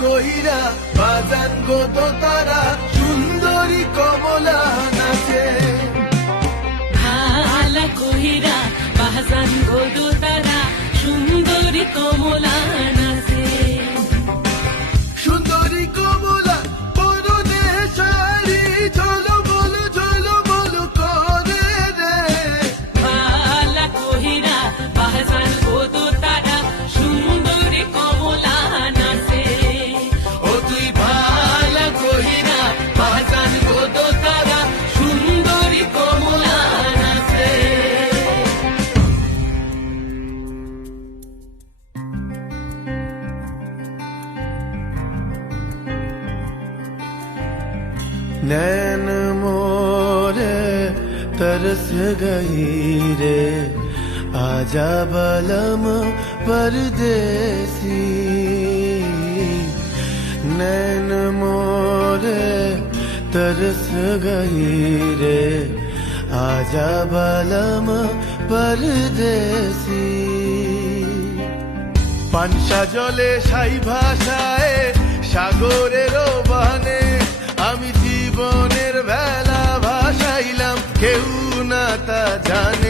কইরা বাজান গো দোতারা সুন্দরী কমলা নাচে ভালা কহিরা বাজান গো দোতারা সুন্দরী কমলা নাচে সুন্দরী কমলা পরনে শাড়ি ঝলমল ঝলমল করে রে ভালা কহিরা বাজান গো দোতারা সুন্দরী কমলা নাচে ও তুই ভালা কইরা বাজান গো দোতারা সুন্দরী কমলা নাচে नैन मोरे तरस गई रे आजा बलम परदेसी नैन मोरे तरस गई रे आजा बलम परदेसी পানসা জলে সাই ভাষায় সাগরের বানে আমি জীবনের বেলা ভাসাইলাম কেউ না তা জানে